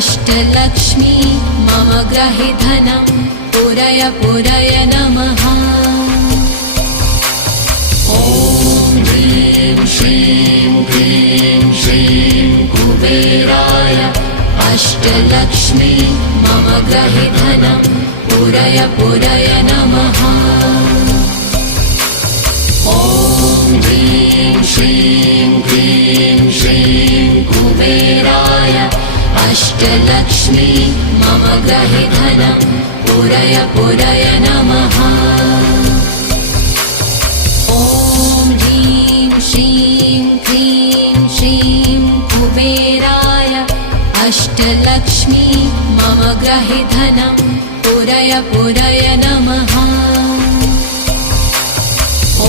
अष्टलक्ष्मी मम ग्रहे धनं पुरय पुरय नमः। ॐ ह्रीं श्रीं क्लीं श्रीं कुबेराय अष्टलक्ष्मी मम ग्रहे धनं पुरय पुरय नमः। ॐ ह्रीं श्रीं क्लीं श्रीं कुबेराय अष्टलक्ष्मी मम ग्रहे धनं पुरय पुरय नमः। ॐ ह्रीं श्रीं क्लीं श्रीं कुबेराय अष्टलक्ष्मी मम ग्रहे धनं पुरय पुरय नमः।